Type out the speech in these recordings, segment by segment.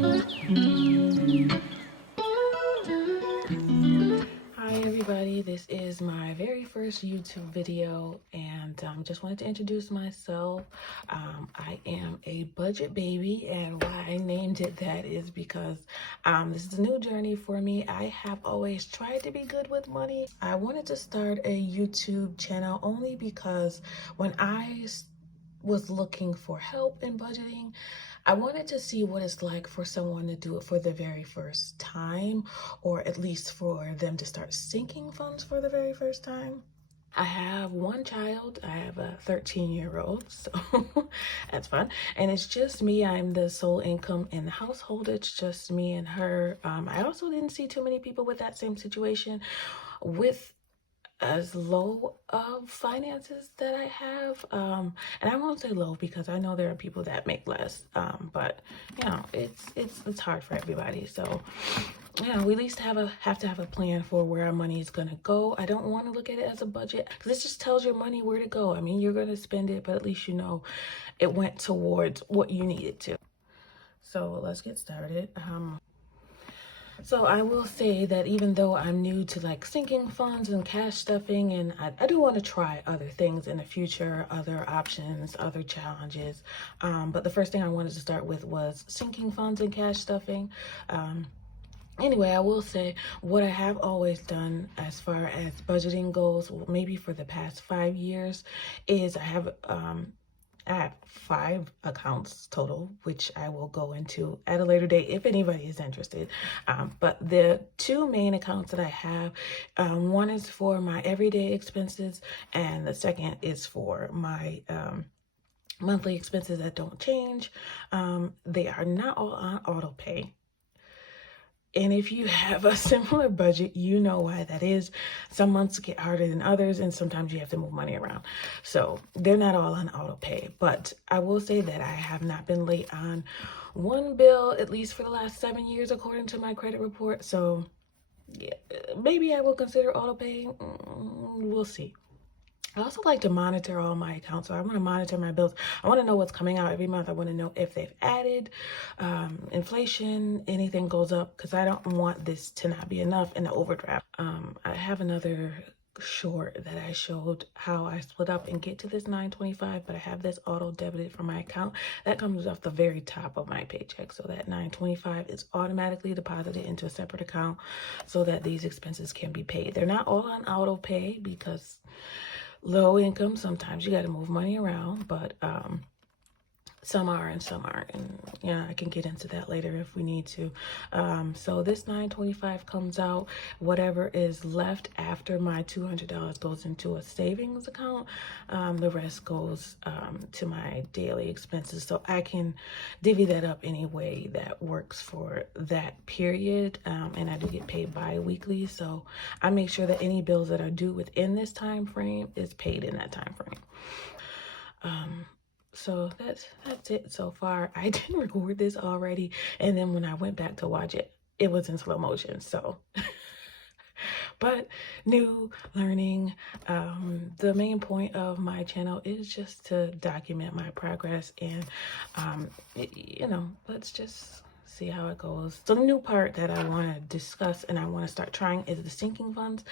Hi everybody, this is my very first YouTube video and just wanted to introduce myself. I am a budget baby, and why I named it that is because this is a new journey for me. I have always tried to be good with money. I wanted to start a YouTube channel only because when I was looking for help in budgeting, I wanted to see what it's like for someone to do it for the very first time, or at least for them to start sinking funds for the very first time. I have one child. I have a 13-year-old, so that's fun. And it's just me. I'm the sole income in the household. It's just me and her. I also didn't see too many people with that same situation, with as low of finances that I have. And I won't say low because I know there are people that make less. But you know, it's hard for everybody. So you know, we at least have to have a plan for where our money is gonna go. I don't want to look at it as a budget because this just tells your money where to go. I mean, you're gonna spend it, but at least you know it went towards what you needed to. So let's get started. So I will say that even though I'm new to like sinking funds and cash stuffing, and I do want to try other things in the future, other options, other challenges. But the first thing I wanted to start with was sinking funds and cash stuffing. Anyway, I will say what I have always done as far as budgeting goes, maybe for the past 5 years, is I have 5 accounts total, which I will go into at a later date if anybody is interested. But the 2 main accounts that I have, one is for my everyday expenses, and the second is for my monthly expenses that don't change. They are not all on auto pay. And if you have a similar budget, you know why that is. Some months get harder than others, and sometimes you have to move money around. So they're not all on auto pay. But I will say that I have not been late on one bill, at least for the last 7 years, according to my credit report. So yeah, maybe I will consider auto pay. We'll see. I also like to monitor all my accounts. So I want to monitor my bills. I want to know what's coming out every month. I want to know if they've added inflation, anything goes up, because I don't want this to not be enough in the overdraft. I have another short that I showed how I split up and get to this 925, but I have this auto debited from my account. That comes off the very top of my paycheck. So that 925 is automatically deposited into a separate account so that these expenses can be paid. They're not all on auto pay because low income, sometimes you got to move money around, but some are and some aren't, and yeah, I can get into that later if we need to. So this 925 comes out. Whatever is left after my $200 goes into a savings account. The rest goes to my daily expenses, so I can divvy that up any way that works for that period. And I do get paid bi-weekly, so I make sure that any bills that are due within this time frame is paid in that time frame. So that's it so far. I didn't record this already, and then when I went back to watch it, it was in slow motion. So but new learning. The main point of my channel is just to document my progress, and you know, let's just see how it goes. So the new part that I want to discuss and I want to start trying is the sinking funds.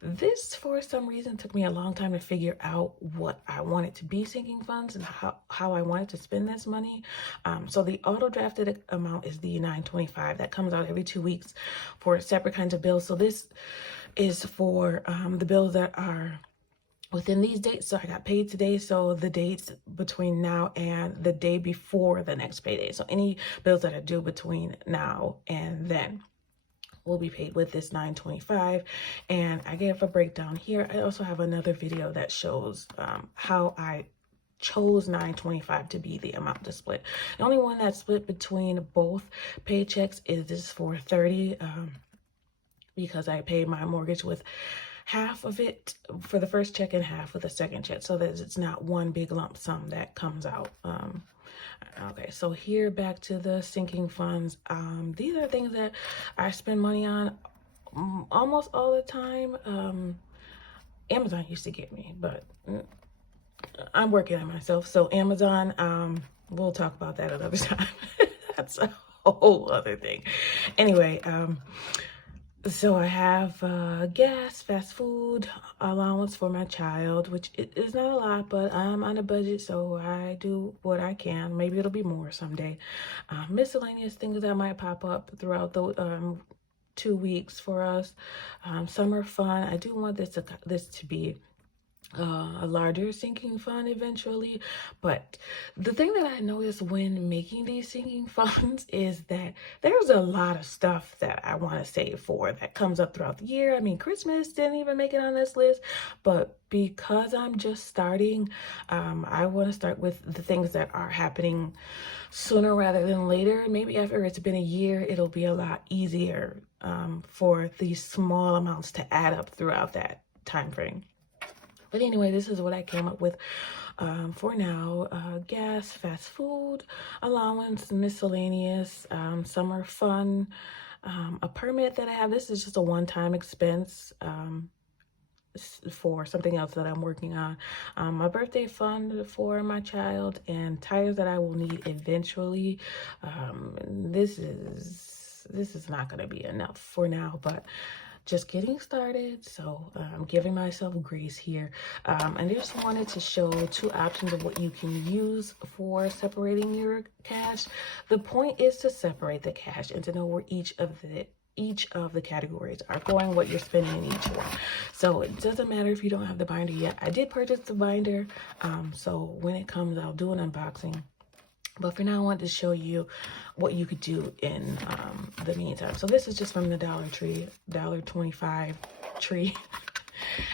This, for some reason, took me a long time to figure out what I wanted to be sinking funds and how I wanted to spend this money. So the auto drafted amount is the 925 that comes out every 2 weeks for separate kinds of bills. So this is for the bills that are within these dates. So I got paid today, so the dates between now and the day before the next payday. So any bills that are due between now and then will be paid with this 925. And I gave a breakdown here. I also have another video that shows how I chose 925 to be the amount to split. The only one that's split between both paychecks is this 430, because I paid my mortgage with half of it for the first check and half with the second check, so that it's not one big lump sum that comes out. Okay, so here, back to the sinking funds. These are things that I spend money on almost all the time. Amazon used to get me, but I'm working on myself. So Amazon, we'll talk about that another time. That's whole other thing. Anyway, so I have gas, fast food, allowance for my child, which is not a lot, but I'm on a budget, so I do what I can. Maybe it'll be more someday. Miscellaneous things that might pop up throughout the 2 weeks for us. Summer fun. I do want this to be a larger sinking fund eventually, but the thing that I noticed when making these sinking funds is that there's a lot of stuff that I want to save for that comes up throughout the year. I mean, Christmas didn't even make it on this list, but because I'm just starting, I want to start with the things that are happening sooner rather than later. Maybe after it's been a year, it'll be a lot easier for these small amounts to add up throughout that time frame. But anyway, this is what I came up with for now. Gas, fast food, allowance, miscellaneous, summer fun, a permit that I have. This is just a one-time expense for something else that I'm working on. My birthday fund for my child, and tires that I will need eventually. This is not going to be enough for now, but just getting started, so I'm giving myself grace here. And I just wanted to show 2 options of what you can use for separating your cash. The point is to separate the cash and to know where each of the categories are going, what you're spending in each one. So it doesn't matter if you don't have the binder yet. I did purchase the binder, so when it comes, I'll do an unboxing. But for now, I wanted to show you what you could do in the meantime. So this is just from the Dollar Tree, $1.25 tree.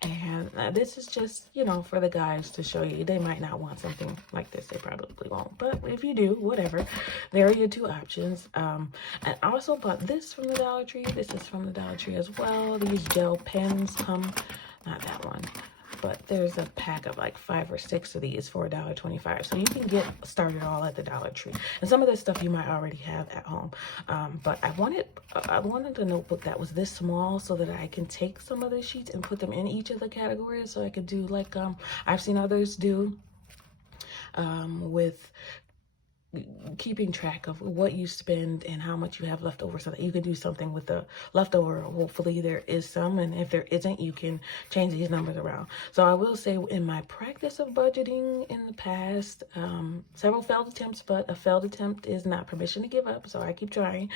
And this is just, you know, for the guys to show you. They might not want something like this. They probably won't. But if you do, whatever. There are your 2 options. And I also bought this from the Dollar Tree. This is from the Dollar Tree as well. These gel pens come, not that one, but there's a pack of like 5 or 6 of these for $1.25. So you can get started all at the Dollar Tree. And some of this stuff you might already have at home. But I wanted a notebook that was this small so that I can take some of the sheets and put them in each of the categories. So I could do like I've seen others do with keeping track of what you spend and how much you have left over, so that you can do something with the leftover. Hopefully there is some, and if there isn't, you can change these numbers around. So I will say, in my practice of budgeting in the past, several failed attempts, but a failed attempt is not permission to give up, so I keep trying.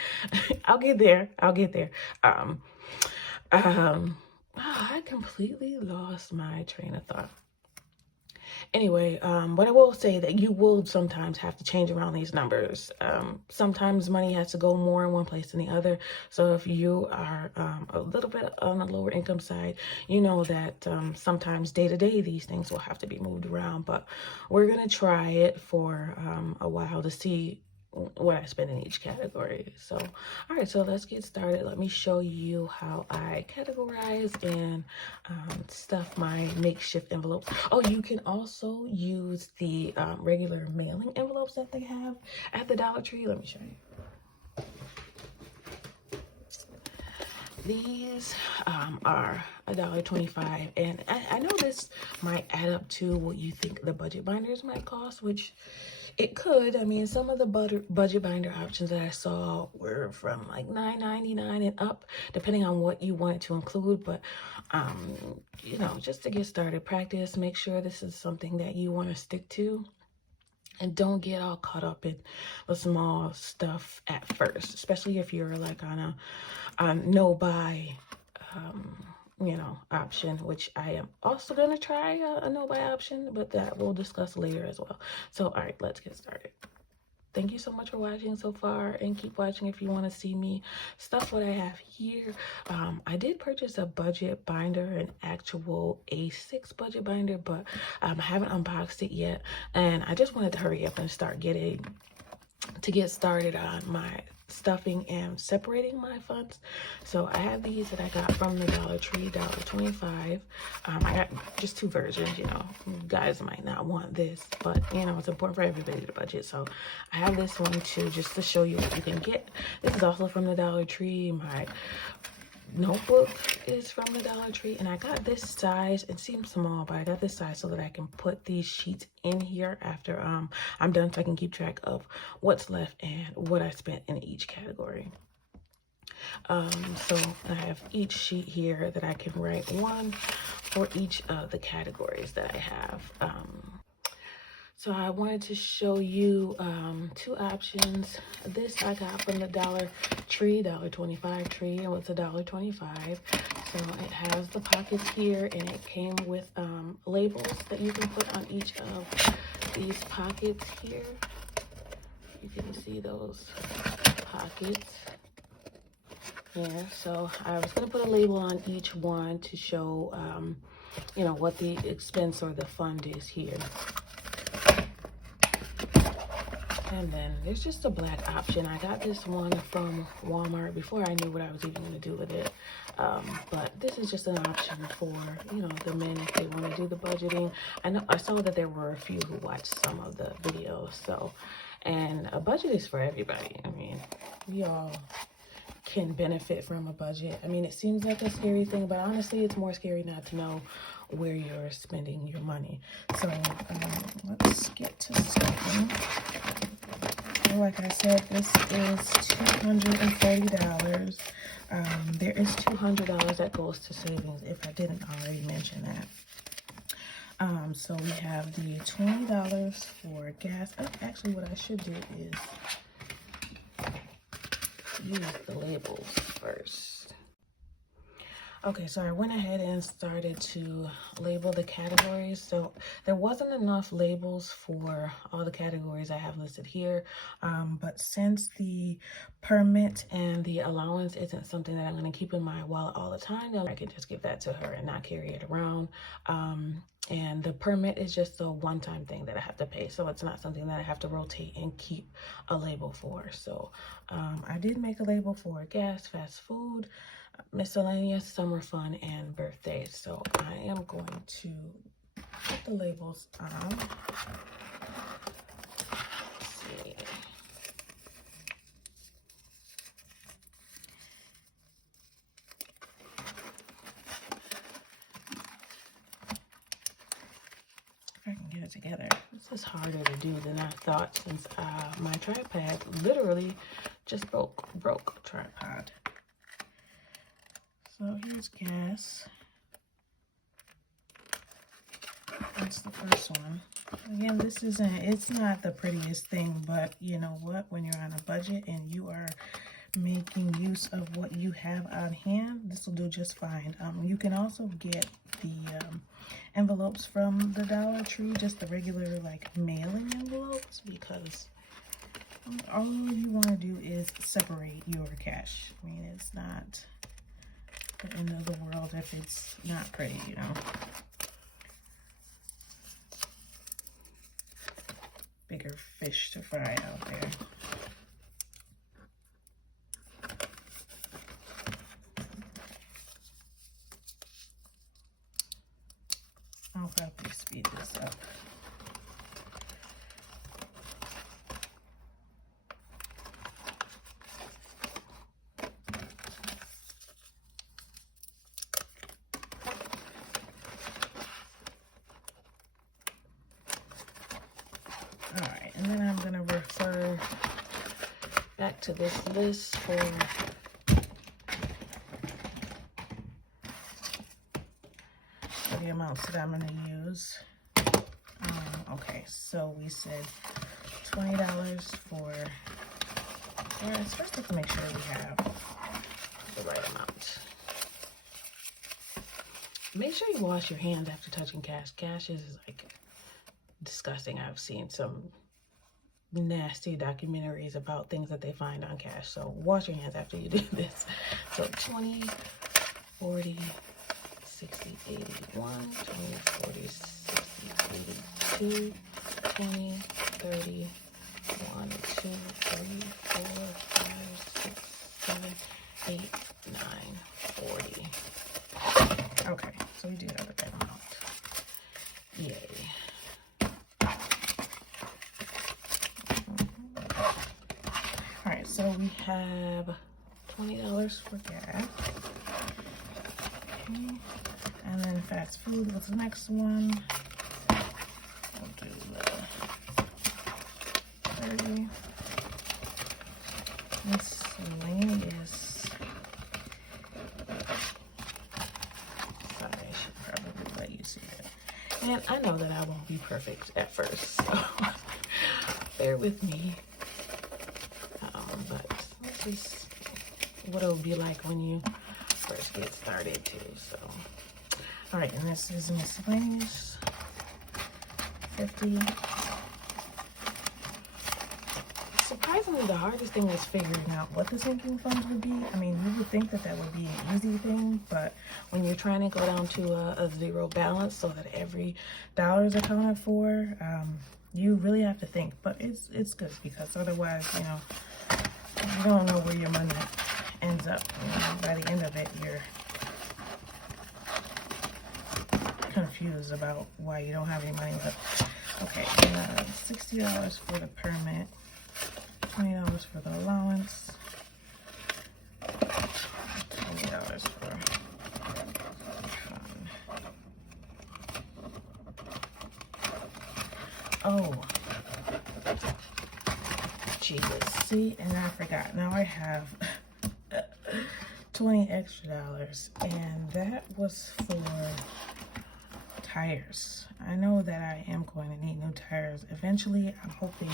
I'll get there. I completely lost my train of thought. Anyway, but I will say that you will sometimes have to change around these numbers. Sometimes money has to go more in one place than the other. So if you are a little bit on the lower income side, you know that sometimes day to day these things will have to be moved around. But we're going to try it for a while to see what I spend in each category. So, all right, so let's get started. Let me show you how I categorize and stuff my makeshift envelopes. Oh, you can also use the regular mailing envelopes that they have at the Dollar Tree. Let me show you. These are $1.25, and I know this might add up to what you think the budget binders might cost, which it could. I mean, some of the budget binder options that I saw were from like $9.99 and up, depending on what you wanted to include. But you know, just to get started, practice, make sure this is something that you want to stick to. And don't get all caught up in the small stuff at first, especially if you're like on a no buy, you know, option, which I am also going to try a no buy option, but that we'll discuss later as well. So, all right, let's get started. Thank you so much for watching so far, and keep watching if you want to see me stuff what I have here. I did purchase a budget binder, an actual A6 budget binder, but I haven't unboxed it yet, and I just wanted to hurry up and get started on my stuffing and separating my funds. So I have these that I got from the Dollar Tree, $1.25. I got just 2 versions. You know, guys might not want this, but you know, it's important for everybody to budget. So I have this one too, just to show you what you can get. This is also from the Dollar Tree. My notebook is from the Dollar Tree, and I got this size. It seems small, but I got this size so that I can put these sheets in here after I'm done, so I can keep track of what's left and what I spent in each category. So I have each sheet here that I can write one for each of the categories that I have. So I wanted to show you two options. This I got from the Dollar Tree, $1.25 tree, and it's $1.25. So it has the pockets here, and it came with labels that you can put on each of these pockets here. You can see those pockets. Yeah, so I was going to put a label on each one to show, you know, what the expense or the fund is here. And then there's just a black option. I got this one from Walmart before I knew what I was even going to do with it. But this is just an option for, you know, the men if they want to do the budgeting. I saw that there were a few who watched some of the videos. So, and a budget is for everybody. I mean, we all can benefit from a budget. I mean, it seems like a scary thing, but honestly, it's more scary not to know where you're spending your money. So let's get to something. Like I said, this is $240. There is $200 that goes to savings, if I didn't already mention that. So we have the $20 for gas. Actually, what I should do is use the labels first. Okay, so I went ahead and started to label the categories. So there wasn't enough labels for all the categories I have listed here. But since the permit and the allowance isn't something that I'm going to keep in my wallet all the time, then I can just give that to her and not carry it around. And the permit is just a one-time thing that I have to pay. So it's not something that I have to rotate and keep a label for. So I did make a label for gas, fast food, miscellaneous, summer fun, and birthdays. So I am going to put the labels on. Let's see. If I can get it together. This is harder to do than I thought, since my tripod literally just broke tripod. So here's gas. That's the first one. Again, it's not the prettiest thing, but you know what? When you're on a budget and you are making use of what you have on hand, this will do just fine. You can also get the envelopes from the Dollar Tree, just the regular like mailing envelopes, because all you want to do is separate your cash. I mean, it's not the end of the world if it's not pretty, you know. Bigger fish to fry out there. I'll probably speed this up. Alright, and then I'm going to refer back to this list for the amounts that I'm going to use. Okay, so we said $20 for, let's first have to make sure we have the right amount. Make sure you wash your hands after touching cash. Cash is like disgusting. I've seen some nasty documentaries about things that they find on cash. So wash your hands after you do this. So 20, 40, 60, 81, 20, 40, 60, 82, 20, 30, 1, 2, 3, 4, 5, 6, 7, 8, 9, 40. Okay, so we do have a right amount. Yay. All right, so we have $20 for gas. Okay. And then fast food, what's the next one? We'll do the 30. Miscellaneous. Sorry, I should probably let you see that. And I know that I won't be perfect at first, so bear with me. But this is what it'll be like when you first get started too. So, all right, and this is miscellaneous. 50. Surprisingly, the hardest thing was figuring out what the sinking funds would be. I mean, you would think that that would be an easy thing, but when you're trying to go down to a zero balance so that every dollar is accounted for, you really have to think. But it's good, because otherwise, you know, you don't know where your money ends up. You know, by the end of it, you're confused about why you don't have any money left. Okay, $60 for the permit, $20 for the allowance, $20 for fun. Oh, Jesus, see, and I forgot. Now I have 20 extra dollars, and that was for tires. I know that I am going to need new tires eventually. I'm hoping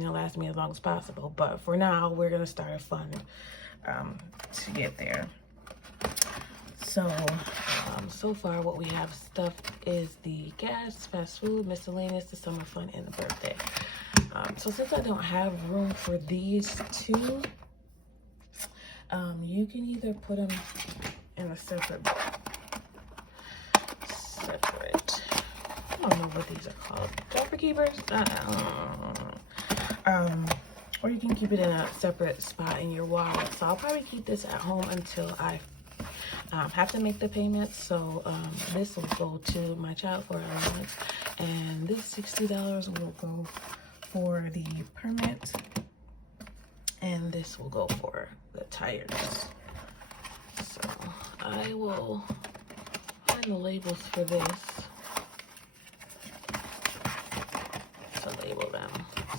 it'll last me as long as possible, but for now we're gonna start a fund to get there. So so far what we have stuffed is the gas, fast food, miscellaneous, the summer fun, and the birthday. So since I don't have room for these two, you can either put them in a separate, I don't know what these are called, buffer keepers, or you can keep it in a separate spot in your wallet. So I'll probably keep this at home until I have to make the payments. So this will go to my child for allowance, and this $60 will go for the permit, and this will go for the tires. So I will find the labels for this to label them.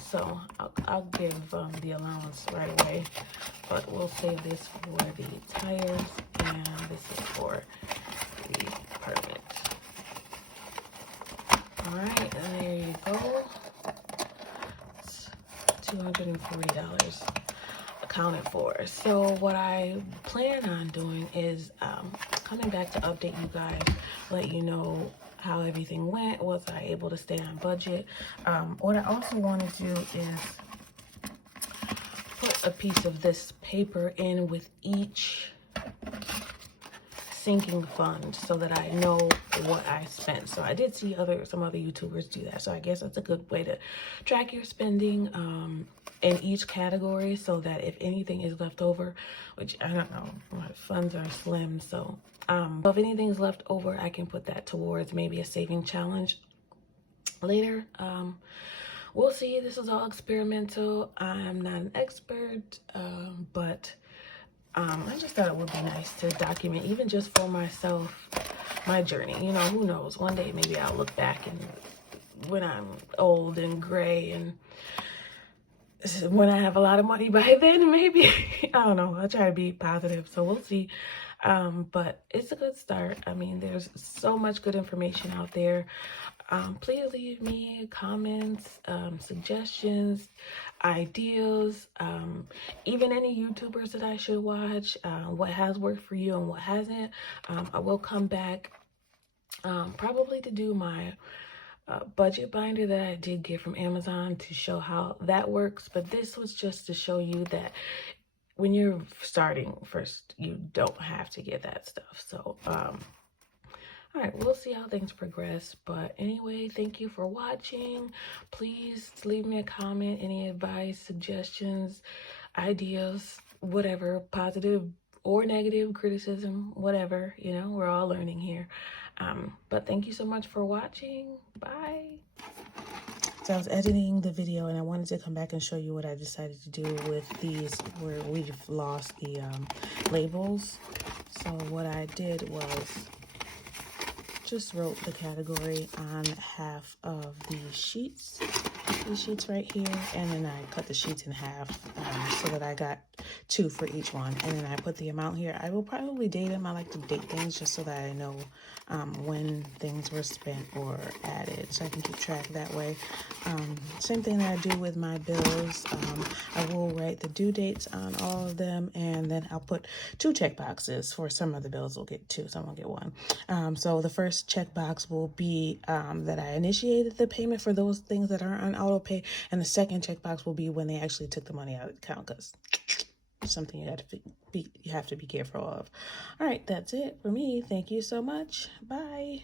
So I'll give the allowance right away, but we'll save this for the tires, and this is for the permit. All right, and there you go. It's $240 accounted for. So what I plan on doing is coming back to update you guys, let you know how everything went. Was I able to stay on budget? What I also want to do is put a piece of this paper in with each sinking fund so that I know what I spent. So I did see some other YouTubers do that. So I guess that's a good way to track your spending in each category, so that if anything is left over, which I don't know, my funds are slim, so if anything is left over, I can put that towards maybe a saving challenge later. We'll see. This is all experimental. I'm not an expert, but I just thought it would be nice to document, even just for myself, my journey. You know, who knows? One day maybe I'll look back, and when I'm old and gray, and when I have a lot of money by then, maybe, I don't know, I'll try to be positive, so we'll see. But it's a good start. I mean, there's so much good information out there. Please leave me comments, suggestions, ideas, even any YouTubers that I should watch, what has worked for you and what hasn't. I will come back probably to do my budget binder that I did get from Amazon to show how that works. But this was just to show you that when you're starting first, you don't have to get that stuff. So all right, we'll see how things progress. But anyway, thank you for watching. Please leave me a comment, any advice, suggestions, ideas, whatever, positive or negative criticism, whatever, you know, we're all learning here. But thank you so much for watching. Bye. So I was editing the video and I wanted to come back and show you what I decided to do with these where we've lost the labels. So what I did was just wrote the category on half of these sheets right here, and then I cut the sheets in half so that I got 2 for each one, and then I put the amount here. I will probably date them. I like to date things just so that I know when things were spent or added, so I can keep track that way. Same thing that I do with my bills. I will write the due dates on all of them, and then I'll put 2 check boxes. For some of the bills will get 2, some will get 1. So the first check box will be that I initiated the payment for those things that aren't on auto pay, and the second check box will be when they actually took the money out of the account, because something you have to be careful of. All right, that's it for me. Thank you so much. Bye.